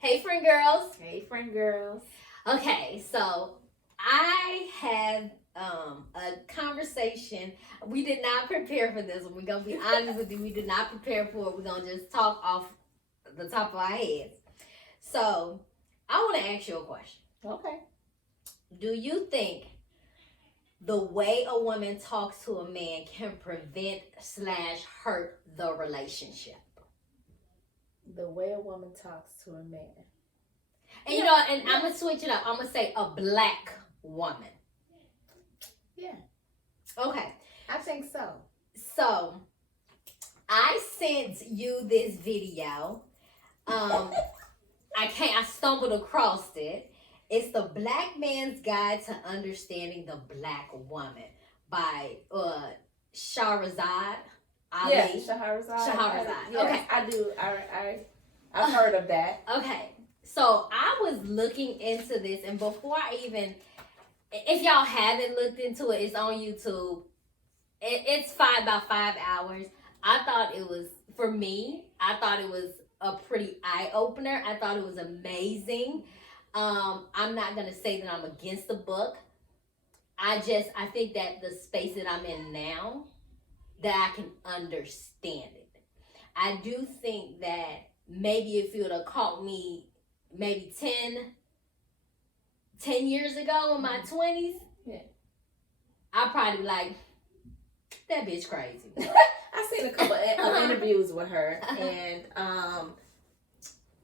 Hey, friend girls. Hey, friend girls. Okay, so I have a conversation. We did not prepare for this one. We're going to be honest with you. We did not prepare for it. We're going to just talk off the top of our heads. So I want to ask you a question. Okay. Do you think the way a woman talks to a man can prevent / hurt the relationship? The way a woman talks to a man. And I'm going to switch it up. I'm going to say a black woman. Yeah. Okay. I think so. So, I sent you this video. I stumbled across it. It's the Black Man's Guide to Understanding the Black Woman by Shahrazad Ali. Yeah, Shahrazad. Yes, okay. I do. I've heard of that. Okay. So I was looking into this, and before I even, if y'all haven't looked into it, it's on YouTube. It's about 5 hours. I thought it was, for me, I thought it was a pretty eye-opener. I thought it was amazing. I'm not going to say that I'm against the book. I think that the space that I'm in now, that I can understand it. I do think that maybe if you would have caught me maybe 10 years ago in my 20s, I'd probably be like, that bitch crazy. I've seen a couple of interviews with her, and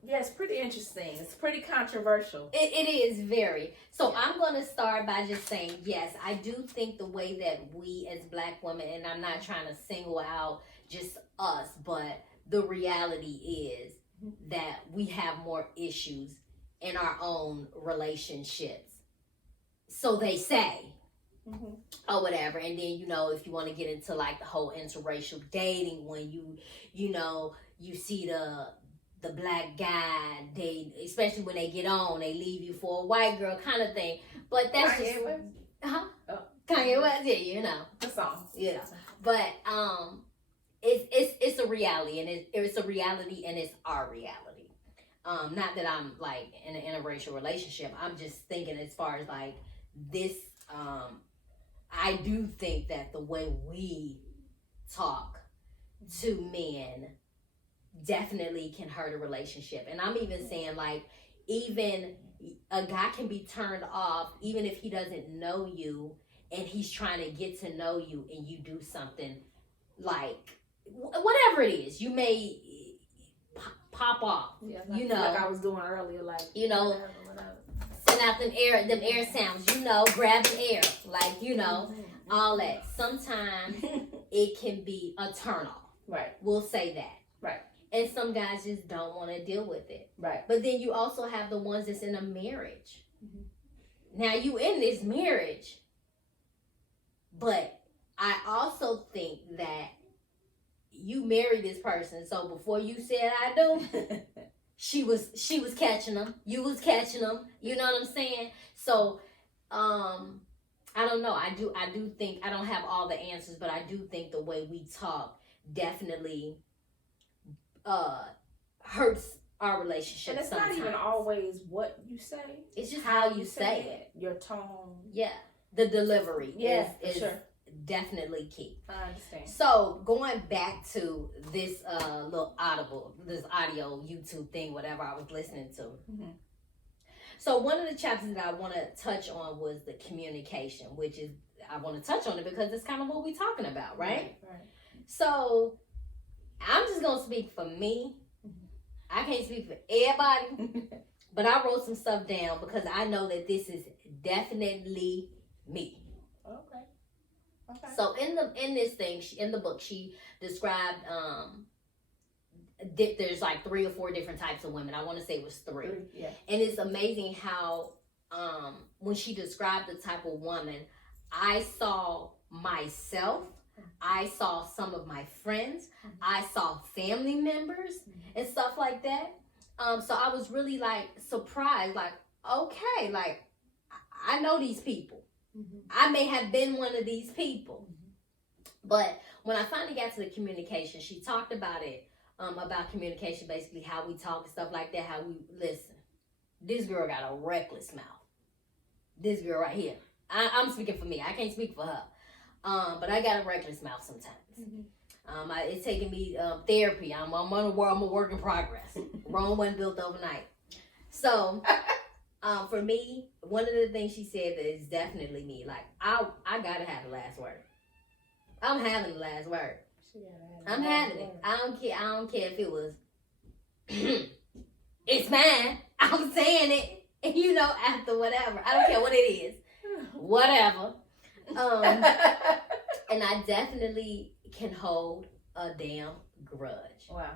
yeah, it's pretty interesting. It's pretty controversial. It is very. So I'm going to start by just saying, yes, I do think the way that we as Black women, and I'm not trying to single out just us, but the reality is that we have more issues in our own relationships. So they say. Or whatever. And then, if you want to get into like the whole interracial dating, when you see the black guy date, especially when they get on, they leave you for a white girl kind of thing. But that's Kanye West. Kanye West, yeah, the song. Yeah. But it's a reality, and it's a reality, and it's our reality. Not that I'm like in an interracial relationship. I'm just thinking as far as like this. I do think that the way we talk to men definitely can hurt a relationship. And I'm even saying, like, even a guy can be turned off even if he doesn't know you and he's trying to get to know you, and you do something like whatever it is, you may pop off. Yeah, like I was doing earlier, like whatever. Send out them air sounds, grabbing air, like, all that. Sometimes it can be a turn off. Right. We'll say that. Right. And some guys just don't want to deal with it. Right. But then you also have the ones that's in a marriage. Now you in this marriage, but I also think that you married this person, so before you said I do, she was catching them. You was catching them. You know what I'm saying? So, I don't know. I do think, I don't have all the answers, but I do think the way we talk definitely hurts our relationship. And it's sometimes. not even always what you say. It's just how you say it. Your tone. Yeah. The delivery is sure. Definitely key. I understand. So going back to this this audio YouTube thing, whatever I was listening to. So one of the chapters that I want to touch on was the communication, which is, I want to touch on it because it's kind of what we're talking about, right? Right. So I'm just going to speak for me. I can't speak for everybody, but I wrote some stuff down because I know that this is definitely me. Okay. So in this thing, in the book, she described there's like 3 or 4 different types of women. I want to say it was 3. Yeah. And it's amazing how when she described the type of woman, I saw myself, I saw some of my friends, I saw family members and stuff like that. So I was really like surprised, like, okay, like I know these people. I may have been one of these people. But when I finally got to the communication, she talked about it about communication, basically how we talk and stuff like that, how we listen. This girl got a reckless mouth. This girl right here. I'm speaking for me. I can't speak for her. But I got a reckless mouth sometimes. It's taking me therapy. I'm a work in progress. Rome wasn't built overnight. So, for me, one of the things she said that is definitely me. Like, I gotta have the last word. I'm having the last word. I'm having it. I don't care if it was. It's mine. I'm saying it. And after whatever. I don't care what it is. Whatever. And I definitely can hold a damn grudge. Wow.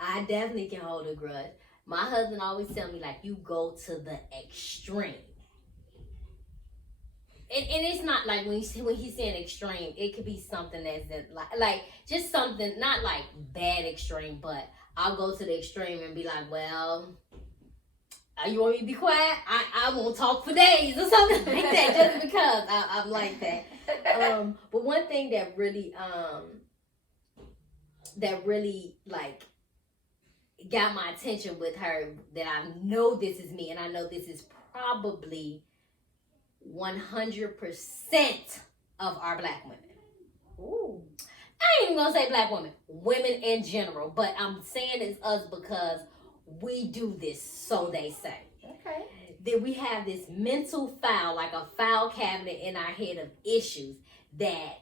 I definitely can hold a grudge. My husband always tell me, like, you go to the extreme. And it's not like when he's saying extreme, it could be something that's like just something, not like bad extreme, but I'll go to the extreme and be like, well, you want me to be quiet? I won't talk for days or something like that, just because I'm like that. But one thing that really like got my attention with her, that I know this is me, and I know this is probably 100% of our black women. Ooh. I ain't even gonna say black women, women in general, but I'm saying it's us because we do this, so they say. Okay. That we have this mental file, like a file cabinet in our head of issues that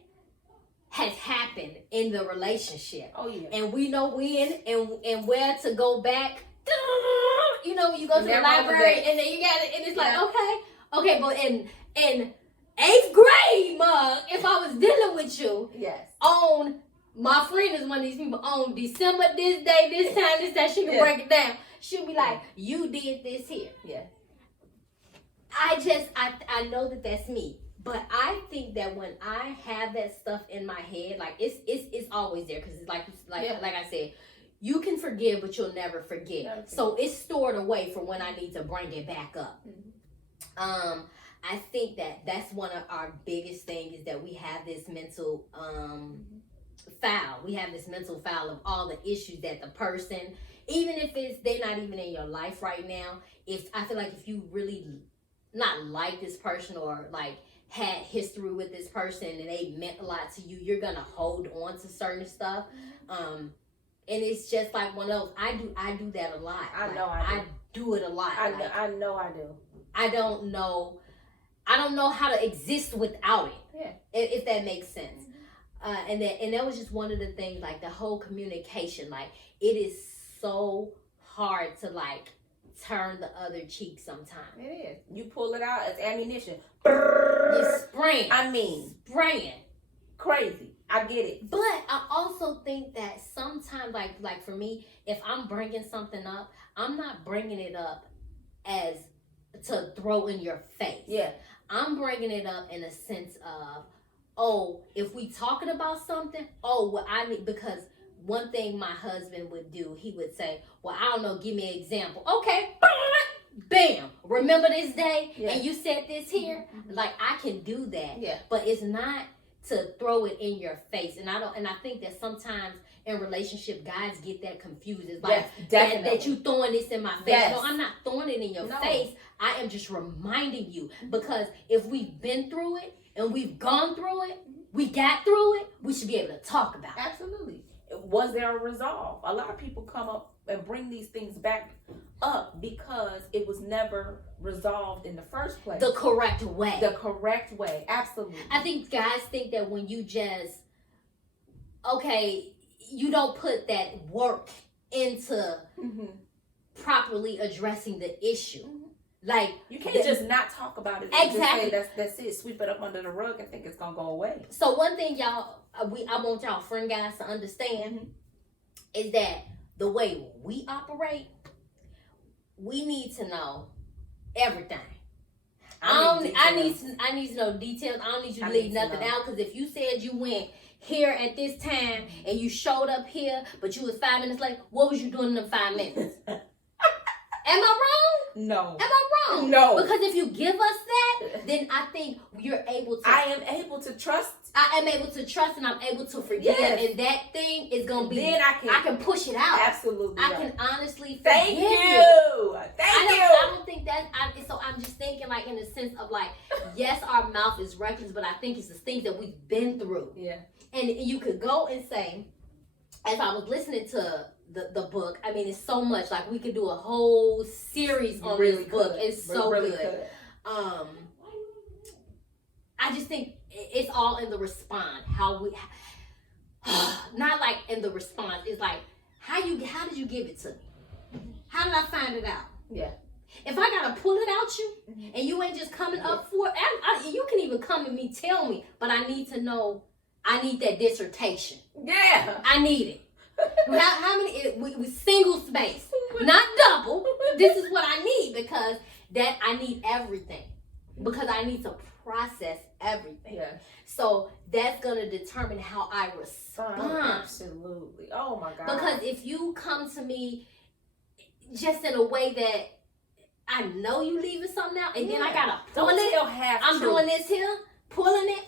has happened in the relationship. Oh yeah. And we know when and where to go back. You go to the library and then you got it, and it's like, okay, but in 8th grade, Mug, if I was dealing with you, yes, on my friend is one of these people, on December this day, this time, she can break it down. She'll be like, you did this here. Yeah. I know that that's me. But I think that when I have that stuff in my head, like it's always there, because it's like I said, you can forgive, but you'll never forget. So it's stored away for when I need to bring it back up. Mm-hmm. I think that's one of our biggest things, is that we have this mental file. We have this mental file of all the issues that the person, even if they're not even in your life right now. I feel like if you really not like this person, or like had history with this person and they meant a lot to you, you're gonna hold on to certain stuff. And it's just like one of those. I do that a lot. I do it a lot. I know I do. I don't know how to exist without it. Yeah. If that makes sense. And that was just one of the things, like the whole communication. Like, it is so hard to like turn the other cheek sometimes. It is. You pull it out as ammunition. You're spraying. Spraying. Crazy. I get it. But I also think that sometimes, like for me, if I'm bringing something up, I'm not bringing it up as to throw in your face. Yeah. I'm bringing it up in a sense of, if we talking about something, because one thing my husband would do, he would say, well, I don't know, give me an example. Okay. Bam. Remember this day? Yeah. And you said this here? Mm-hmm. Like, I can do that. Yeah. But it's not to throw it in your face. And I think that sometimes in relationship, guys get that confused. It's like, that you throwing this in my face. Yes. No, I'm not throwing it in your face. I am just reminding you, because if we've been through it and we've gone through it, we got through it, we should be able to talk about it. Absolutely. Was there a resolve? A lot of people come up and bring these things back up because it was never resolved in the first place. The correct way. Absolutely. I think guys think that when you just, you don't put that work into properly addressing the issue. Like, you can't just not talk about it. Exactly. Just say that's it. Sweep it up under the rug and think it's gonna go away. So one thing, y'all, I want y'all friend guys to understand is that the way we operate, we need to know everything. I need to know details. I don't need you to leave nothing out, because if you said you went here at this time and you showed up here, but you was 5 minutes late, what was you doing in them 5 minutes? Am I wrong? No. Am I wrong? No. Because if you give us that, then I think you're able to. I am able to trust. I am able to trust, and I'm able to forgive, and that thing is gonna be. Then I can push it out. Absolutely. I can honestly forgive Thank you. I don't think that. So I'm just thinking, like, in the sense of like, yes, our mouth is reckless, but I think it's the things that we've been through. Yeah. And you could go and say, as I was listening to the book, I mean, it's so much. Like, we could do a whole series on this book. It's so good. I just think it's all in the response. How we, not like in the response. It's like how did you give it to me? How did I find it out? Yeah. If I gotta pull it out you, and you ain't just coming up for it, you can even come to me, tell me, but I need to know. I need that dissertation. Yeah. I need it. How many? We single space, not double. This is what I need because that I need everything because I need to process everything. Yeah. So that's gonna determine how I respond. Absolutely. Oh my God. Because if you come to me just in a way that I know you leaving something out, and then I gotta pull it. I'm doing this here, pulling it,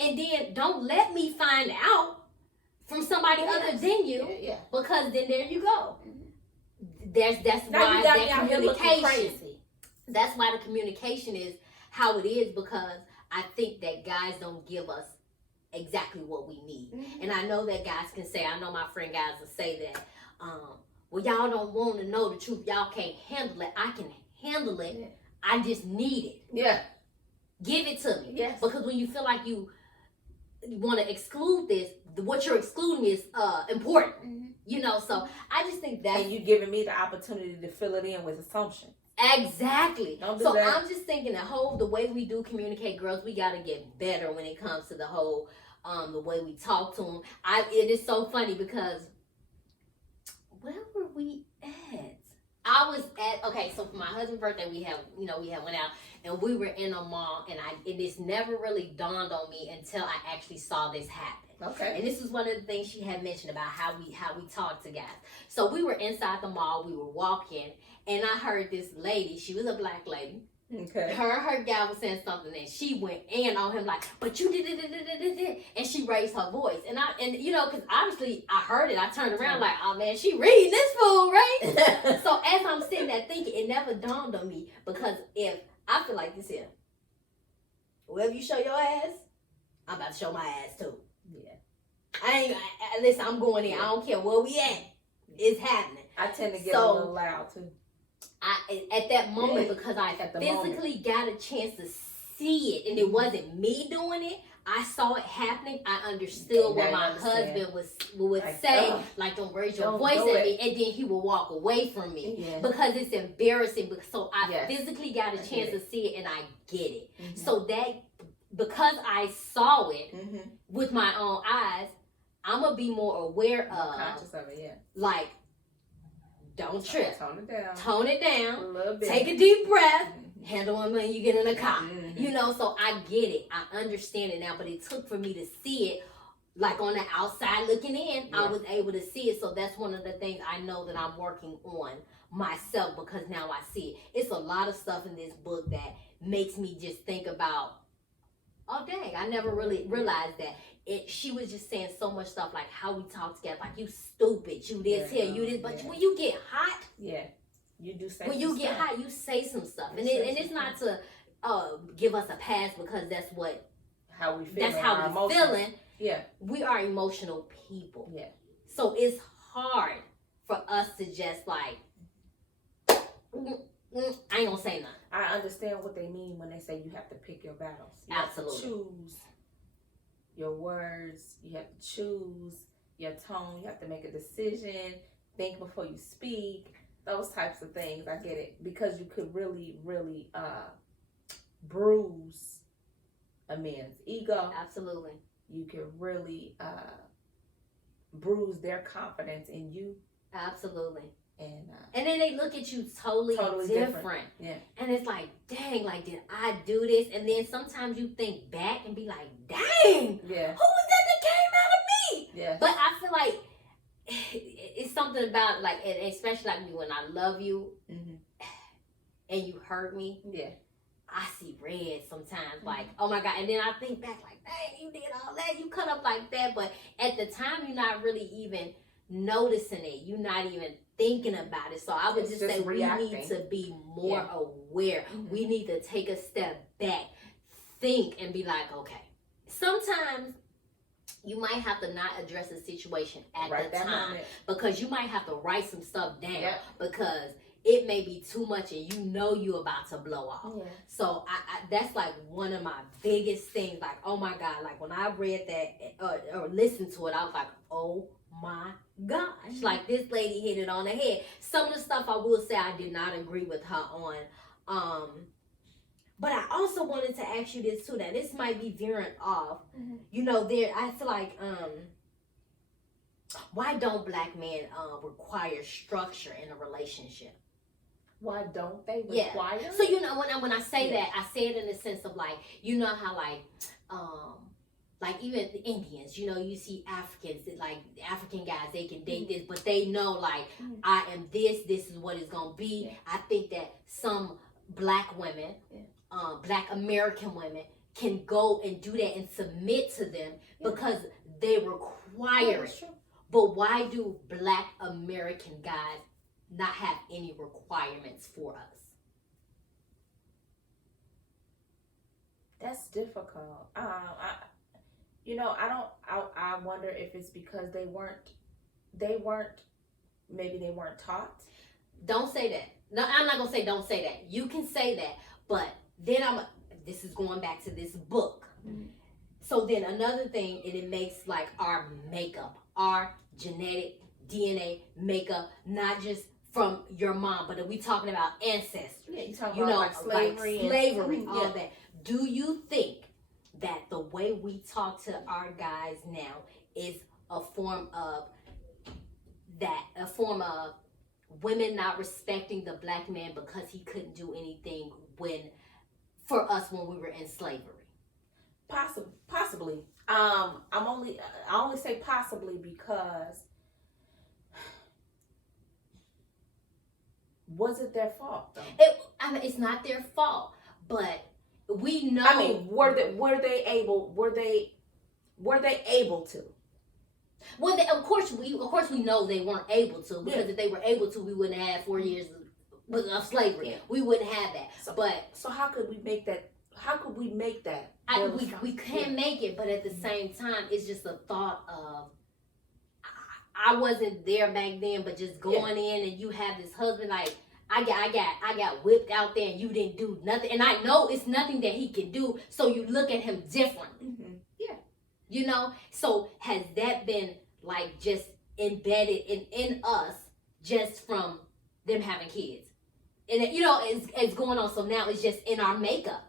and then don't let me find out from somebody other than you. Yeah. Because then there you go. That's now why you got that me communication. crazy. That's why the communication is how it is, because I think that guys don't give us exactly what we need. And I know that guys can say, I know my friend guys will say that, well, y'all don't want to know the truth. Y'all can't handle it. I can handle it. Yeah. I just need it. Yeah. Give it to me. Yes. Because when you feel like you want to exclude this, what you're excluding is important. You know, so I just think that. And you giving me the opportunity to fill it in with assumptions. Exactly. Don't do so that. I'm just thinking the way we do communicate, girls, we got to get better when it comes to the whole, the way we talk to them. It is so funny because where were we at? I was at, so for my husband's birthday, we had went out and we were in a mall, and this never really dawned on me until I actually saw this happen. Okay. And this is one of the things she had mentioned about how we talk to guys. So we were inside the mall, we were walking, and I heard this lady, she was a black lady. Okay. Her guy was saying something, and she went in on him like, but you did it, and she raised her voice, and because obviously I heard it, I turned around like, oh man, she reading this fool, right? So as I'm sitting there thinking, it never dawned on me, because if I feel like this here, wherever you show your ass, I'm about to show my ass too. Yeah. Listen, I'm going in. I don't care where we at. It's happening. I tend to get a little loud too. At that moment, because I physically got a chance to see it, and it wasn't me doing it. I saw it happening. I understood what my husband would say, like, don't raise your voice at me, and then he would walk away from me because it's embarrassing. So I physically got a chance to see it, and I get it. So that, because I saw it with my own eyes, I'm gonna be more aware of, conscious of it, like, don't trip. Tone it down. A little bit. Take a deep breath. Handle it when you get in the car. So I get it. I understand it now. But it took for me to see it, like on the outside looking in. I was able to see it. So that's one of the things I know that I'm working on myself, because now I see it. It's a lot of stuff in this book that makes me just think about, oh dang, I never really realized that. She was just saying so much stuff, like how we talk together, like, you stupid, you this here, you this, but when you get hot, you do say. When you get hot, you say some stuff, and it's not to give us a pass, because that's how we feel. That's how we're feeling. Yeah, we are emotional people. Yeah, so it's hard for us to just like, I ain't gonna say nothing. I understand what they mean when they say you have to pick your battles. You Absolutely. Have to choose your words. You have to choose your tone. You have to make a decision. Think before you speak. Those types of things. I get it. Because you could really, really bruise a man's ego. Absolutely. You could really bruise their confidence in you. Absolutely. And then they look at you totally different. Yeah. And it's like, dang, like, did I do this? And then sometimes you think back and be like, dang, yeah, who was that came out of me? Yeah. But I feel like it's something about, like, and especially like me, when I love you, and you hurt me, Yeah. I see red sometimes, like, oh my God. And then I think back, like, dang, you did all that, you cut up like that. But at the time, you're not really even noticing it. You're not even thinking about it. So I would just say reacting. We need to be more aware. We need to take a step back, think, and be like, okay. Sometimes you might have to not address a situation at the time because you might have to write some stuff down because it may be too much and you know you're about to blow off. Yeah. So I that's like one of my biggest things. Like, oh my God, like when I read that or listened to it, I was like, oh my gosh, like this lady hit it on the head. Some of the stuff I will say I did not agree with her on. But I also wanted to ask you this too. That this might be veering off. You know, I feel like why don't black men require structure in a relationship? Why don't they require? Yeah. So you know when I say that, I say it in the sense of like, you know how like even the Indians, you know, you see Africans, like African guys, they can date this, but they know like I am this is what it's gonna be. Yeah. I think that some black women, black American women can go and do that and submit to them because they require it. But why do black American guys not have any requirements for us? That's difficult. I wonder if it's because they weren't taught. Don't say that. No, I'm not gonna say don't say that. You can say that, but then this is going back to this book. So then another thing, and it makes like our makeup, our genetic DNA makeup, not just from your mom, but we talking about ancestors. Yeah, you talking about like slavery, all that. Do you think that the way we talk to our guys now is a form of women not respecting the black man because he couldn't do anything for us when we were in slavery? Possibly. I only say possibly because was it their fault though? It's not their fault, but we know. I mean, were they able to? Well, of course we know they weren't able to, because if they were able to, we wouldn't have 4 years of slavery. Yeah. We wouldn't have that. So how could we make that? How could we make that? We can't make it, but at the same time, it's just the thought of I wasn't there back then, but just going in and you have this husband like. I got whipped out there and you didn't do nothing. And I know it's nothing that he can do, so you look at him differently. Yeah. You know? So has that been like just embedded in us just from them having kids? And you know, it's going on. So now it's just in our makeup.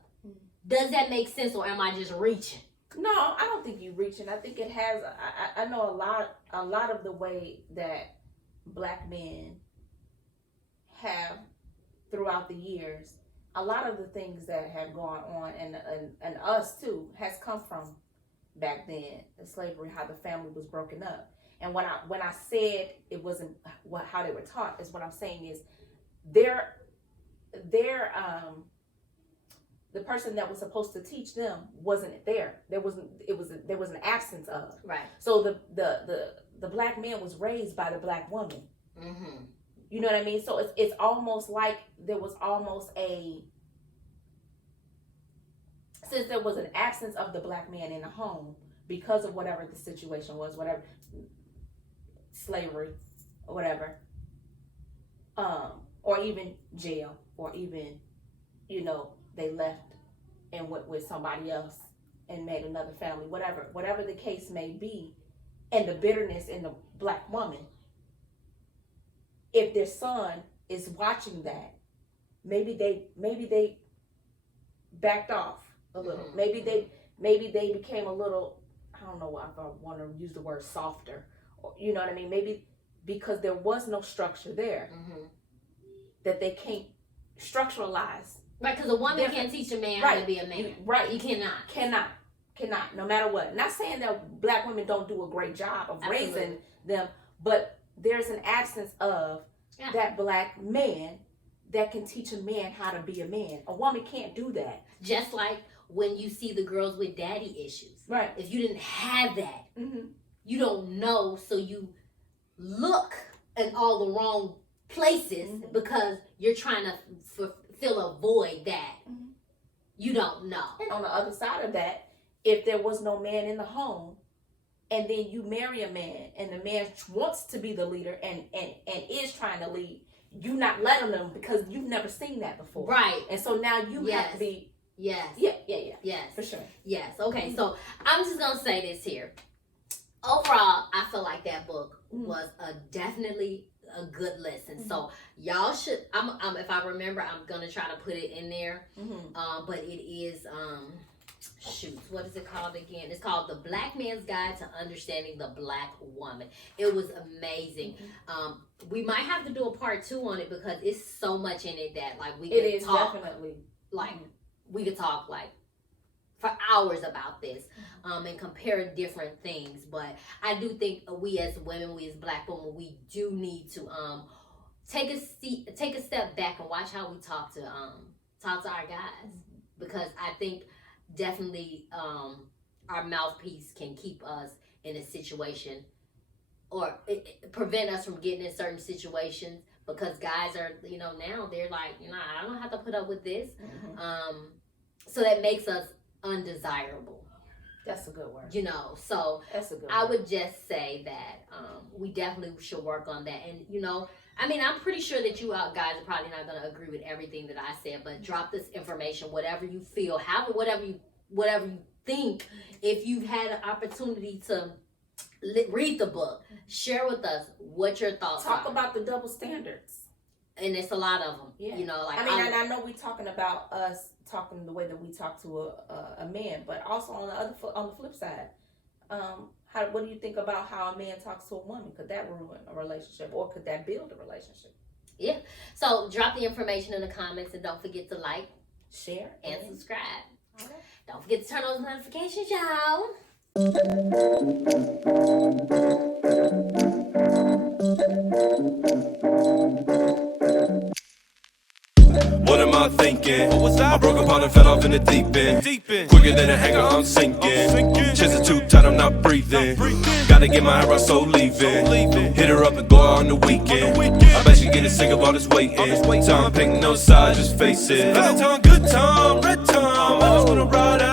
Does that make sense, or am I just reaching? No, I don't think you're reaching. I think it has. I know a lot of the way that black men have throughout the years, a lot of the things that have gone on and us too has come from back then, the slavery, how the family was broken up. And when I said it wasn't how they were taught, is what I'm saying is the person that was supposed to teach them wasn't there. There was an absence of. Right. So the black man was raised by the black woman. Mm-hmm. You know what I mean? So it's almost like there was almost since there was an absence of the black man in the home because of whatever the situation was, whatever, slavery or whatever, or even jail, or even, you know, they left and went with somebody else and made another family, whatever the case may be, and the bitterness in the black woman. If their son is watching that, maybe they backed off a little. Mm-hmm. Maybe they became a little, I don't know if I want to use the word softer, or, you know what I mean? Maybe because there was no structure there, that they can't structuralize. Right, because a woman can't teach a man how to be a man. You cannot, no matter what. Not saying that black women don't do a great job of raising them, but there's an absence of that black man that can teach a man how to be a man. A woman can't do that. Just like when you see the girls with daddy issues. Right. If you didn't have that, Mm-hmm. you don't know, so you look in all the wrong places Mm-hmm. because you're trying to fill a void that Mm-hmm. you don't know. And on the other side of that, if there was no man in the home, and then you marry a man, and the man wants to be the leader and is trying to lead, you not letting them because you've never seen that before. Right. And so now you have to be. Yes. Yeah. Yes. For sure. Yes. Okay. So I'm just gonna say this here. Overall, I feel like that book was definitely a good listen. So y'all should. If I remember, I'm gonna try to put it in there. But it is shoot, what is it called again? It's called The Black Man's Guide to Understanding the Black Woman. It was amazing. We might have to do a part 2 on it because it's so much in it that like we could talk definitely like we could talk like for hours about this and compare different things. But I do think we as women, we as Black women, we do need to take a step back and watch how we talk to our guys, because I think definitely our mouthpiece can keep us in a situation or prevent us from getting in certain situations, because guys are, now they're like, I don't have to put up with this. So that makes us undesirable. That's a good word. So That's a good I word. would just say that we definitely should work on that. And, I'm pretty sure that you guys are probably not going to agree with everything that I said, but drop this information, whatever you feel, whatever you think. If you've had an opportunity to read the book, share with us what your thoughts are. Talk about the double standards. And it's a lot of them. Yeah. I know we're talking about us talking the way that we talk to a man, but also on the flip side, what do you think about how a man talks to a woman? Could that ruin a relationship, or could that build a relationship? Yeah. So drop the information in the comments, and don't forget to like, share, and subscribe. All right. Don't forget to turn on those notifications, y'all. What am I thinking? I broke apart and fell off in the deep end. Quicker than a hanger, I'm sinking. Chest is too tight, I'm not breathing. Gotta get my hair out, so leaving. Hit her up and go out on the weekend. I bet she getting sick of all this waiting. Time picking no side, just face it. Bad time, good time, red time. I just wanna ride out.